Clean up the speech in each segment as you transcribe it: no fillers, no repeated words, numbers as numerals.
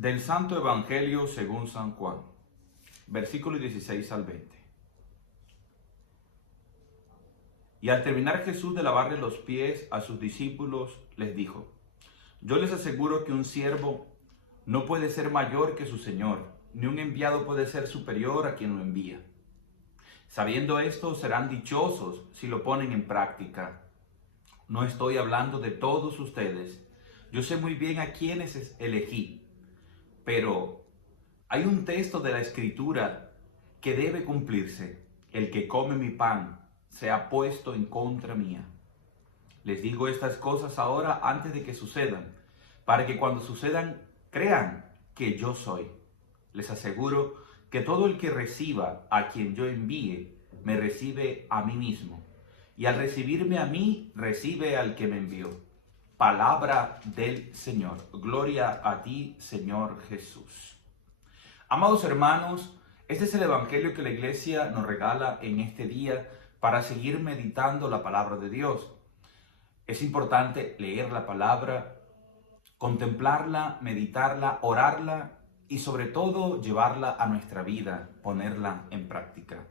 Del Santo Evangelio según San Juan, versículo 16 al 20. Y al terminar Jesús de lavarle los pies a sus discípulos, les dijo: Yo les aseguro que un siervo no puede ser mayor que su Señor, ni un enviado puede ser superior a quien lo envía. Sabiendo esto, serán dichosos si lo ponen en práctica. No estoy hablando de todos ustedes. Yo sé muy bien a quiénes elegí. Pero hay un texto de la Escritura que debe cumplirse. El que come mi pan se ha puesto en contra mía. Les digo estas cosas ahora antes de que sucedan, para que cuando sucedan crean que yo soy. Les aseguro que todo el que reciba a quien yo envíe, me recibe a mí mismo. Y al recibirme a mí, recibe al que me envió. Palabra del Señor. Gloria a ti, Señor Jesús. Amados hermanos, este es el Evangelio que la Iglesia nos regala en este día para seguir meditando la palabra de Dios. Es importante leer la palabra, contemplarla, meditarla, orarla y sobre todo llevarla a nuestra vida, ponerla en práctica.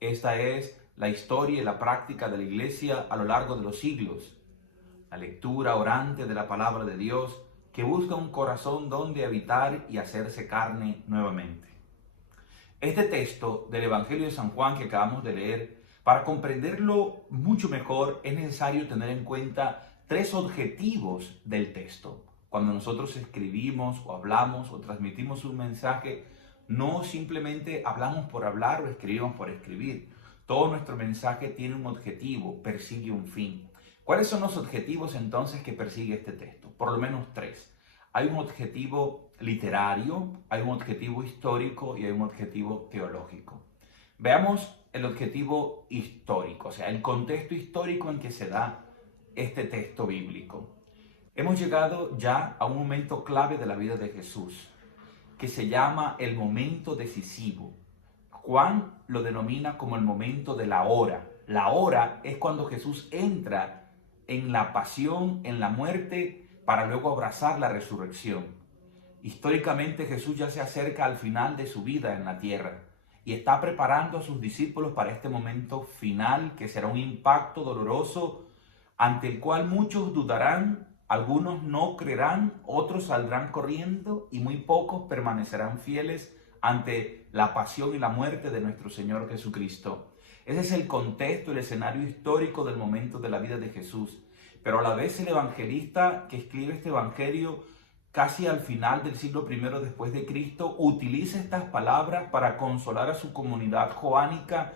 Esta es la historia y la práctica de la Iglesia a lo largo de los siglos. La lectura orante de la palabra de Dios que busca un corazón donde habitar y hacerse carne nuevamente. Este texto del Evangelio de San Juan que acabamos de leer, para comprenderlo mucho mejor es necesario tener en cuenta tres objetivos del texto. Cuando nosotros escribimos o hablamos o transmitimos un mensaje, no simplemente hablamos por hablar o escribimos por escribir. Todo nuestro mensaje tiene un objetivo, persigue un fin. ¿Cuáles son los objetivos entonces que persigue este texto? Por lo menos tres. Hay un objetivo literario, hay un objetivo histórico y hay un objetivo teológico. Veamos el objetivo histórico, o sea, el contexto histórico en que se da este texto bíblico. Hemos llegado ya a un momento clave de la vida de Jesús, que se llama el momento decisivo. Juan lo denomina como el momento de la hora. La hora es cuando Jesús entra en la pasión, en la muerte, para luego abrazar la resurrección. Históricamente Jesús ya se acerca al final de su vida en la tierra y está preparando a sus discípulos para este momento final que será un impacto doloroso ante el cual muchos dudarán, algunos no creerán, otros saldrán corriendo y muy pocos permanecerán fieles ante la pasión y la muerte de nuestro Señor Jesucristo. Ese es el contexto, el escenario histórico del momento de la vida de Jesús. Pero a la vez el evangelista que escribe este evangelio casi al final del siglo I después de Cristo utiliza estas palabras para consolar a su comunidad joánica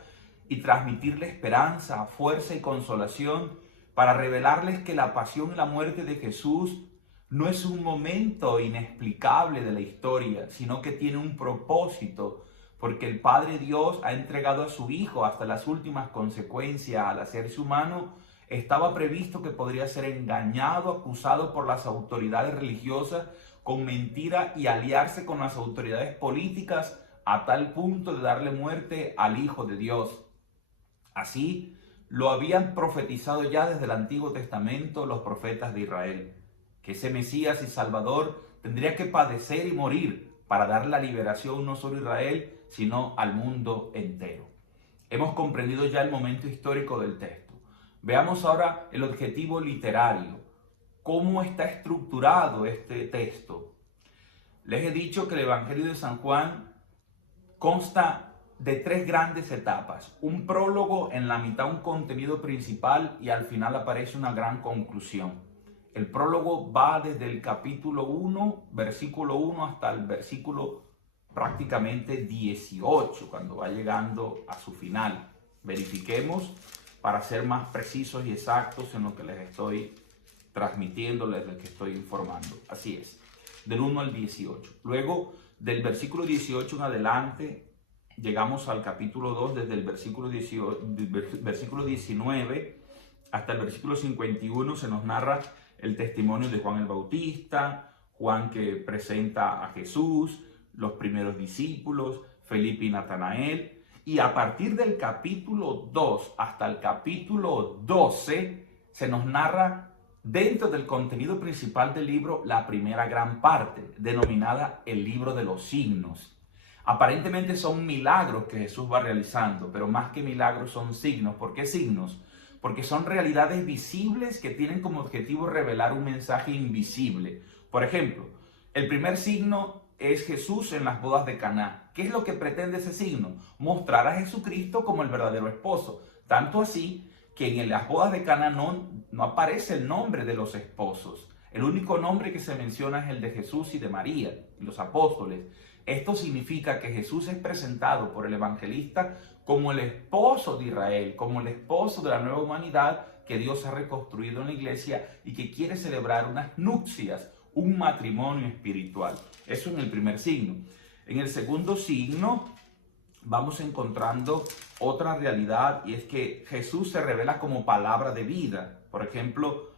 y transmitirle esperanza, fuerza y consolación, para revelarles que la pasión y la muerte de Jesús no es un momento inexplicable de la historia, sino que tiene un propósito, porque el Padre Dios ha entregado a su Hijo hasta las últimas consecuencias al hacerse humano. Estaba previsto que podría ser engañado, acusado por las autoridades religiosas con mentira y aliarse con las autoridades políticas a tal punto de darle muerte al Hijo de Dios. Así lo habían profetizado ya desde el Antiguo Testamento los profetas de Israel, que ese Mesías y Salvador tendría que padecer y morir para dar la liberación no solo a Israel, sino al mundo entero. Hemos comprendido ya el momento histórico del texto. Veamos ahora el objetivo literario. ¿Cómo está estructurado este texto? Les he dicho que el Evangelio de San Juan consta de tres grandes etapas. Un prólogo, en la mitad un contenido principal y al final aparece una gran conclusión. El prólogo va desde el capítulo 1, versículo 1 hasta el versículo prácticamente 18, cuando va llegando a su final. Verifiquemos para ser más precisos y exactos en lo que les estoy transmitiendo, les estoy informando. Así es, del 1 al 18. Luego, del versículo 18 en adelante, llegamos al capítulo 2, desde el versículo 19 hasta el versículo 51, se nos narra el testimonio de Juan el Bautista, Juan que presenta a Jesús, los primeros discípulos, Felipe y Natanael. Y a partir del capítulo 2 hasta el capítulo 12 se nos narra dentro del contenido principal del libro la primera gran parte, denominada el libro de los signos. Aparentemente son milagros que Jesús va realizando, pero más que milagros son signos. ¿Por qué signos? Porque son realidades visibles que tienen como objetivo revelar un mensaje invisible. Por ejemplo, el primer signo es Jesús en las bodas de Caná. ¿Qué es lo que pretende ese signo? Mostrar a Jesucristo como el verdadero esposo. Tanto así que en las bodas de Caná no aparece el nombre de los esposos. El único nombre que se menciona es el de Jesús y de María, los apóstoles. Esto significa que Jesús es presentado por el evangelista como el esposo de Israel, como el esposo de la nueva humanidad que Dios ha reconstruido en la iglesia y que quiere celebrar unas nupcias, un matrimonio espiritual. Eso en el primer signo. En el segundo signo vamos encontrando otra realidad, y es que Jesús se revela como palabra de vida. Por ejemplo,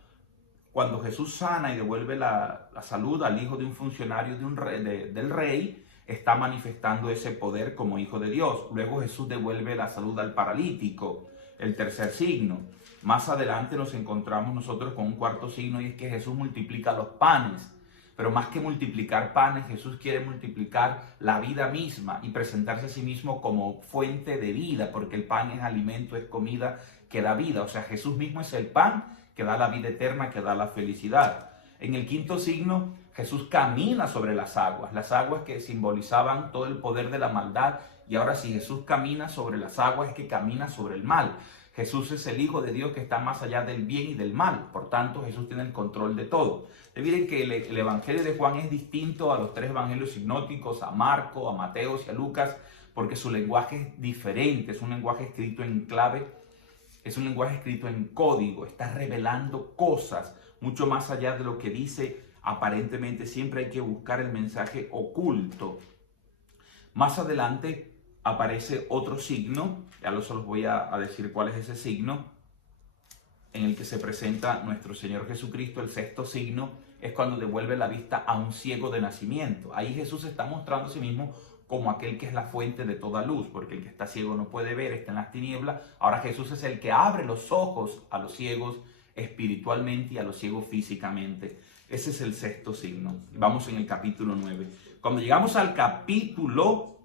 cuando Jesús sana y devuelve la salud al hijo de un funcionario del rey, está manifestando ese poder como hijo de Dios. Luego Jesús devuelve la salud al paralítico, el tercer signo. Más adelante nos encontramos nosotros con un cuarto signo, y es que Jesús multiplica los panes. Pero más que multiplicar panes, Jesús quiere multiplicar la vida misma y presentarse a sí mismo como fuente de vida, porque el pan es alimento, es comida que da vida. O sea, Jesús mismo es el pan que da la vida eterna, que da la felicidad. En el quinto signo, Jesús camina sobre las aguas que simbolizaban todo el poder de la maldad. Y ahora si Jesús camina sobre las aguas, es que camina sobre el mal. Jesús es el Hijo de Dios que está más allá del bien y del mal. Por tanto, Jesús tiene el control de todo. Miren que el Evangelio de Juan es distinto a los tres evangelios sinópticos, a Marco, a Mateo y a Lucas, porque su lenguaje es diferente. Es un lenguaje escrito en clave, es un lenguaje escrito en código. Está revelando cosas mucho más allá de lo que dice aparentemente. Siempre hay que buscar el mensaje oculto. Más adelante aparece otro signo, ya se los voy a decir cuál es ese signo, en el que se presenta nuestro Señor Jesucristo. El sexto signo es cuando devuelve la vista a un ciego de nacimiento. Ahí Jesús está mostrando a sí mismo como aquel que es la fuente de toda luz, porque el que está ciego no puede ver, está en las tinieblas. Ahora Jesús es el que abre los ojos a los ciegos espiritualmente y a los ciegos físicamente. Ese es el sexto signo. Vamos en el capítulo 9. Cuando llegamos al capítulo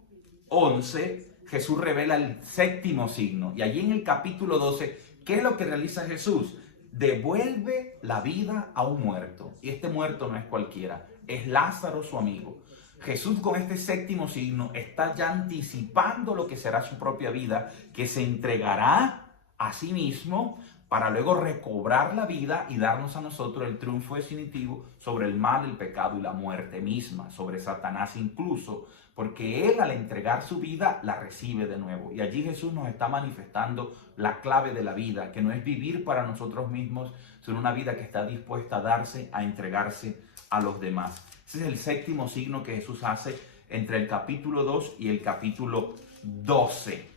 11, Jesús revela el séptimo signo. Y allí en el capítulo 12, ¿qué es lo que realiza Jesús? Devuelve la vida a un muerto. Y este muerto no es cualquiera, es Lázaro, su amigo. Jesús con este séptimo signo está ya anticipando lo que será su propia vida, que se entregará a sí mismo para luego recobrar la vida y darnos a nosotros el triunfo definitivo sobre el mal, el pecado y la muerte misma, sobre Satanás incluso, porque Él al entregar su vida la recibe de nuevo. Y allí Jesús nos está manifestando la clave de la vida, que no es vivir para nosotros mismos, sino una vida que está dispuesta a darse, a entregarse a los demás. Ese es el séptimo signo que Jesús hace entre el capítulo 2 y el capítulo 12.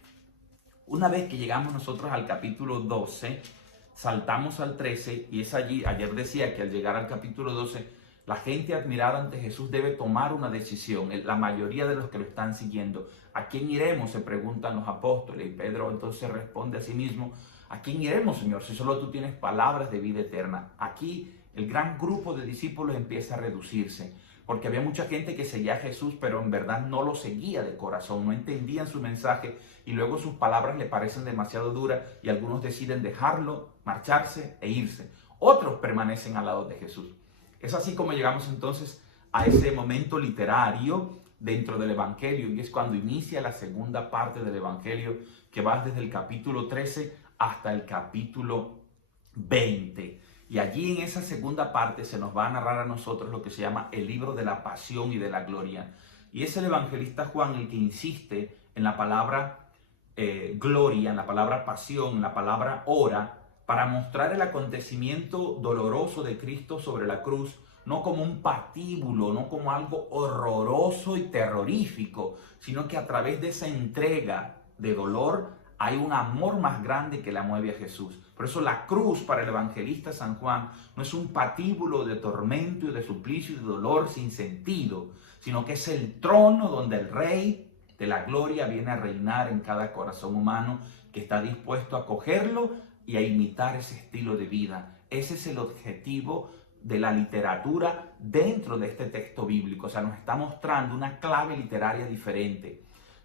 Una vez que llegamos nosotros al capítulo 12, saltamos al 13, y es allí, ayer decía que al llegar al capítulo 12, la gente admirada ante Jesús debe tomar una decisión. La mayoría de los que lo están siguiendo, ¿a quién iremos?, se preguntan los apóstoles. Y Pedro entonces responde a sí mismo: ¿a quién iremos, Señor, si solo tú tienes palabras de vida eterna? Aquí el gran grupo de discípulos empieza a reducirse, porque había mucha gente que seguía a Jesús, pero en verdad no lo seguía de corazón, no entendían su mensaje, y luego sus palabras le parecen demasiado duras, y algunos deciden dejarlo, marcharse e irse. Otros permanecen al lado de Jesús. Es así como llegamos entonces a ese momento literario dentro del Evangelio, y es cuando inicia la segunda parte del Evangelio, que va desde el capítulo 13 hasta el capítulo 20. Y allí en esa segunda parte se nos va a narrar a nosotros lo que se llama el libro de la pasión y de la gloria. Y es el evangelista Juan el que insiste en la palabra gloria, en la palabra pasión, en la palabra hora, para mostrar el acontecimiento doloroso de Cristo sobre la cruz, no como un patíbulo, no como algo horroroso y terrorífico, sino que a través de esa entrega de dolor hay un amor más grande que la mueve a Jesús. Por eso la cruz para el evangelista San Juan no es un patíbulo de tormento y de suplicio y de dolor sin sentido, sino que es el trono donde el Rey de la gloria viene a reinar en cada corazón humano que está dispuesto a acogerlo y a imitar ese estilo de vida. Ese es el objetivo de la literatura dentro de este texto bíblico. O sea, nos está mostrando una clave literaria diferente.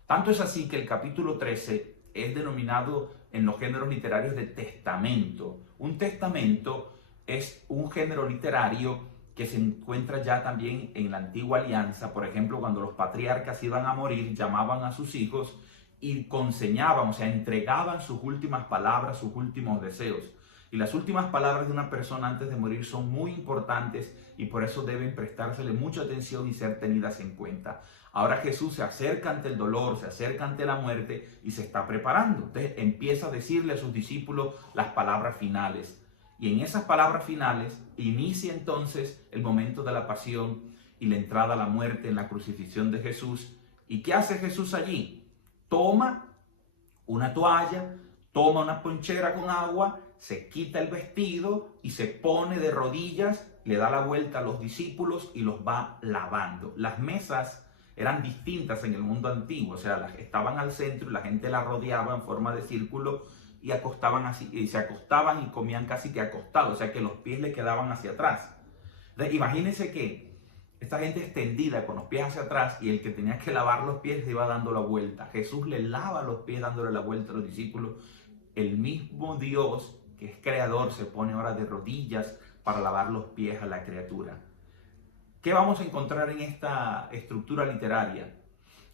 Tanto es así que el capítulo 13 es denominado en los géneros literarios de testamento. Un testamento es un género literario que se encuentra ya también en la antigua alianza. Por ejemplo, cuando los patriarcas iban a morir, llamaban a sus hijos y conseñaban, o sea, entregaban sus últimas palabras, sus últimos deseos. Y las últimas palabras de una persona antes de morir son muy importantes y por eso deben prestársele mucha atención y ser tenidas en cuenta. Ahora Jesús se acerca ante el dolor, se acerca ante la muerte y se está preparando. Entonces empieza a decirle a sus discípulos las palabras finales. Y en esas palabras finales inicia entonces el momento de la pasión y la entrada a la muerte en la crucifixión de Jesús. ¿Y qué hace Jesús allí? Toma una toalla, toma una ponchera con agua, se quita el vestido y se pone de rodillas, le da la vuelta a los discípulos y los va lavando. Las mesas eran distintas en el mundo antiguo, o sea, estaban al centro y la gente la rodeaba en forma de círculo y acostaban así, y se acostaban y comían casi que acostados, o sea que los pies le quedaban hacia atrás. Entonces, imagínense que esta gente extendida con los pies hacia atrás y el que tenía que lavar los pies se iba dando la vuelta. Jesús le lava los pies dándole la vuelta a los discípulos. El mismo Dios que es creador se pone ahora de rodillas para lavar los pies a la criatura. ¿Qué vamos a encontrar en esta estructura literaria?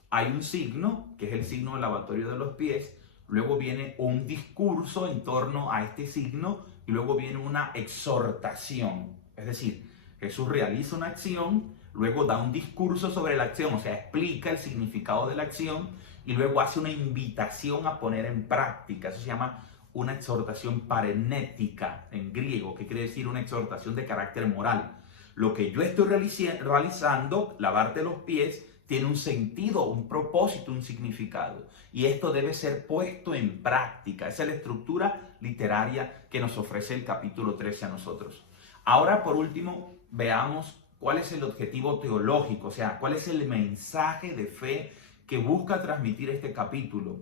Hay un signo, que es el signo del lavatorio de los pies, luego viene un discurso en torno a este signo y luego viene una exhortación. Es decir, Jesús realiza una acción, luego da un discurso sobre la acción, o sea, explica el significado de la acción y luego hace una invitación a poner en práctica. Eso se llama una exhortación parenética en griego, que quiere decir una exhortación de carácter moral. Lo que yo estoy realizando, lavarte los pies, tiene un sentido, un propósito, un significado. Y esto debe ser puesto en práctica. Esa es la estructura literaria que nos ofrece el capítulo 13 a nosotros. Ahora, por último, veamos cuál es el objetivo teológico, o sea, cuál es el mensaje de fe que busca transmitir este capítulo.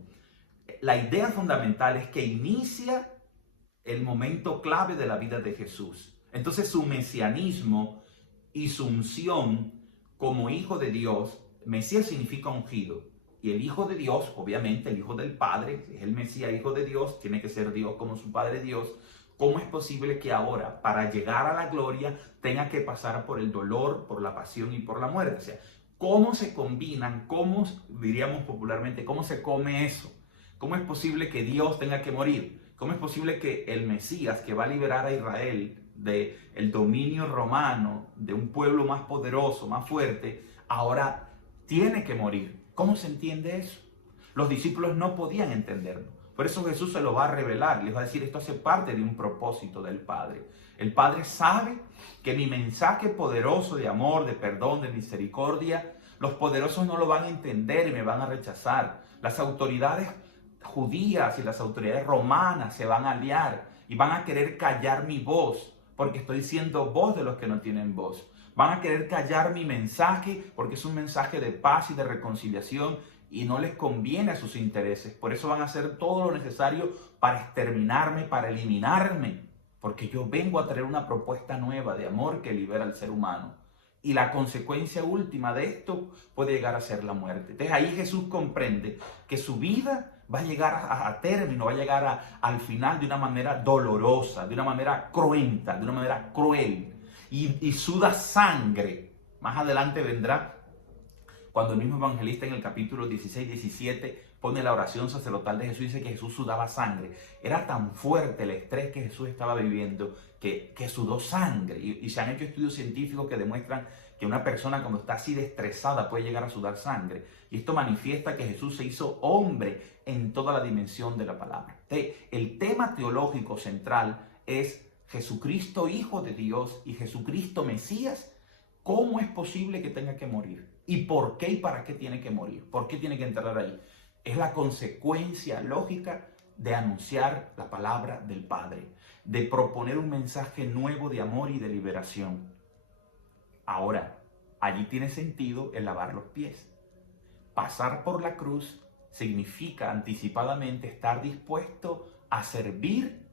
La idea fundamental es que inicia el momento clave de la vida de Jesús. Entonces, su mesianismo y su unción como hijo de Dios, Mesías significa ungido. Y el Hijo de Dios, obviamente el Hijo del Padre, es el Mesías, Hijo de Dios, tiene que ser Dios como su Padre Dios. ¿Cómo es posible que ahora, para llegar a la gloria, tenga que pasar por el dolor, por la pasión y por la muerte? O sea, ¿cómo se combinan? ¿Cómo, diríamos popularmente, cómo se come eso? ¿Cómo es posible que Dios tenga que morir? ¿Cómo es posible que el Mesías, que va a liberar a Israel del dominio romano, de un pueblo más poderoso, más fuerte, ahora tiene que morir? ¿Cómo se entiende eso? Los discípulos no podían entenderlo. Por eso Jesús se lo va a revelar, les va a decir, esto hace parte de un propósito del Padre. El Padre sabe que mi mensaje poderoso de amor, de perdón, de misericordia, los poderosos no lo van a entender y me van a rechazar. Las autoridades judías y las autoridades romanas se van a aliar y van a querer callar mi voz, porque estoy siendo voz de los que no tienen voz. Van a querer callar mi mensaje porque es un mensaje de paz y de reconciliación y no les conviene a sus intereses. Por eso van a hacer todo lo necesario para exterminarme, para eliminarme, porque yo vengo a traer una propuesta nueva de amor que libera al ser humano. Y la consecuencia última de esto puede llegar a ser la muerte. Entonces ahí Jesús comprende que su vida va a llegar a término, va a llegar al final de una manera dolorosa, de una manera cruenta, de una manera cruel. Y suda sangre. Más adelante vendrá cuando el mismo evangelista en el capítulo 16-17 pone la oración sacerdotal de Jesús y dice que Jesús sudaba sangre. Era tan fuerte el estrés que Jesús estaba viviendo que sudó sangre. Y se han hecho estudios científicos que demuestran que una persona cuando está así de estresada puede llegar a sudar sangre. Y esto manifiesta que Jesús se hizo hombre en toda la dimensión de la palabra. El tema teológico central es Jesucristo, Hijo de Dios, y Jesucristo, Mesías. ¿Cómo es posible que tenga que morir? ¿Y por qué y para qué tiene que morir? ¿Por qué tiene que entrar ahí? Es la consecuencia lógica de anunciar la palabra del Padre, de proponer un mensaje nuevo de amor y de liberación. Ahora, allí tiene sentido el lavar los pies. Pasar por la cruz significa anticipadamente estar dispuesto a servir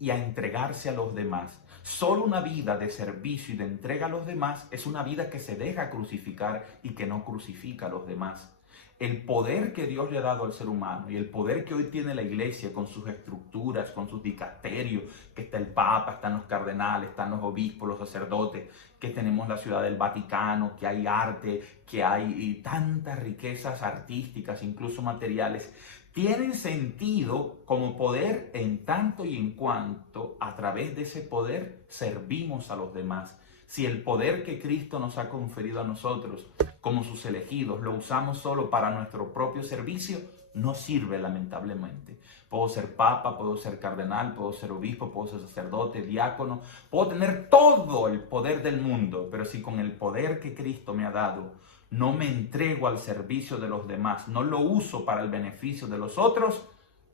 y a entregarse a los demás. Solo una vida de servicio y de entrega a los demás es una vida que se deja crucificar y que no crucifica a los demás. El poder que Dios le ha dado al ser humano y el poder que hoy tiene la iglesia con sus estructuras, con sus dicasterios, que está el Papa, están los cardenales, están los obispos, los sacerdotes, que tenemos la ciudad del Vaticano, que hay arte, que hay tantas riquezas artísticas, incluso materiales, tienen sentido como poder en tanto y en cuanto a través de ese poder servimos a los demás. Si el poder que Cristo nos ha conferido a nosotros como sus elegidos lo usamos solo para nuestro propio servicio, no sirve lamentablemente. Puedo ser papa, puedo ser cardenal, puedo ser obispo, puedo ser sacerdote, diácono, puedo tener todo el poder del mundo, pero si con el poder que Cristo me ha dado no me entrego al servicio de los demás, no lo uso para el beneficio de los otros,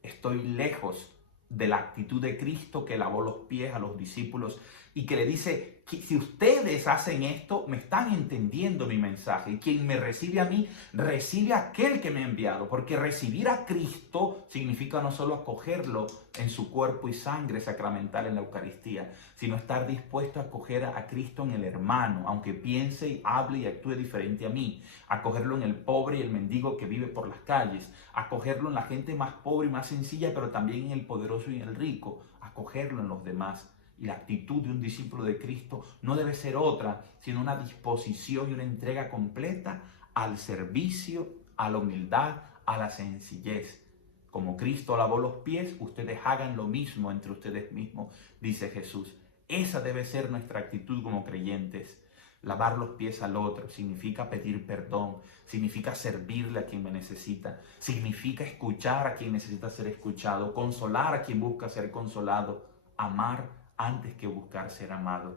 estoy lejos de la actitud de Cristo que lavó los pies a los discípulos y que le dice que si ustedes hacen esto, me están entendiendo mi mensaje. Y quien me recibe a mí, recibe a aquel que me ha enviado. Porque recibir a Cristo significa no solo acogerlo en su cuerpo y sangre sacramental en la Eucaristía, sino estar dispuesto a acoger a Cristo en el hermano, aunque piense y hable y actúe diferente a mí. Acogerlo en el pobre y el mendigo que vive por las calles. Acogerlo en la gente más pobre y más sencilla, pero también en el poderoso y en el rico. Acogerlo en los demás. Y la actitud de un discípulo de Cristo no debe ser otra, sino una disposición y una entrega completa al servicio, a la humildad, a la sencillez. Como Cristo lavó los pies, ustedes hagan lo mismo entre ustedes mismos, dice Jesús. Esa debe ser nuestra actitud como creyentes. Lavar los pies al otro significa pedir perdón, significa servirle a quien me necesita, significa escuchar a quien necesita ser escuchado, consolar a quien busca ser consolado, amar antes que buscar ser amado.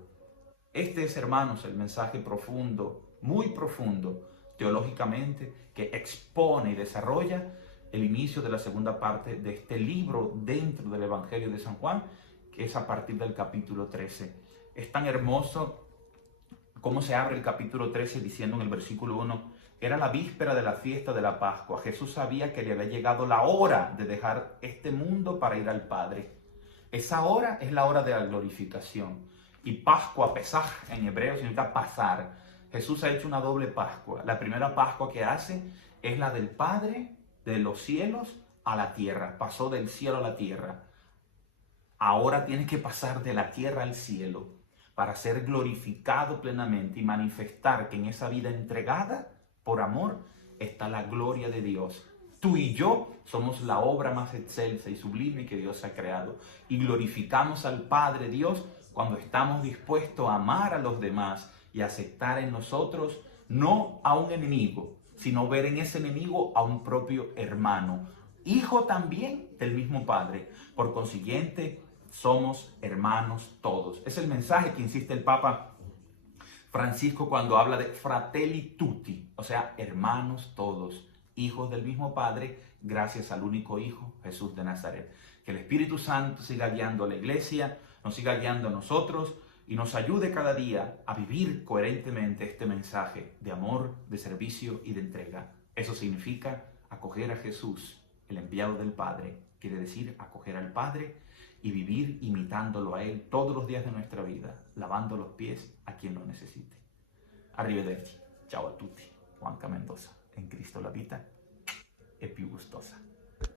Este es, hermanos, el mensaje profundo, muy profundo, teológicamente, que expone y desarrolla el inicio de la segunda parte de este libro dentro del Evangelio de San Juan, que es a partir del capítulo 13. Es tan hermoso cómo se abre el capítulo 13 diciendo en el versículo 1, era la víspera de la fiesta de la Pascua. Jesús sabía que le había llegado la hora de dejar este mundo para ir al Padre. Esa hora es la hora de la glorificación. Y Pascua, Pesaj en hebreo, significa pasar. Jesús ha hecho una doble Pascua. La primera Pascua que hace es la del Padre de los cielos a la tierra. Pasó del cielo a la tierra. Ahora tiene que pasar de la tierra al cielo para ser glorificado plenamente y manifestar que en esa vida entregada por amor está la gloria de Dios. Tú y yo somos la obra más excelsa y sublime que Dios ha creado. Y glorificamos al Padre Dios cuando estamos dispuestos a amar a los demás y aceptar en nosotros no a un enemigo, sino ver en ese enemigo a un propio hermano, hijo también del mismo Padre. Por consiguiente, somos hermanos todos. Es el mensaje que insiste el Papa Francisco cuando habla de fratelli tutti, o sea, hermanos todos, hijos del mismo Padre, gracias al único Hijo, Jesús de Nazaret. Que el Espíritu Santo siga guiando a la iglesia, nos siga guiando a nosotros y nos ayude cada día a vivir coherentemente este mensaje de amor, de servicio y de entrega. Eso significa acoger a Jesús, el enviado del Padre. Quiere decir acoger al Padre y vivir imitándolo a Él todos los días de nuestra vida, lavando los pies a quien lo necesite. Arrivederci. Ciao a tutti. Juanca Mendoza. En Cristo la vita è più gustosa.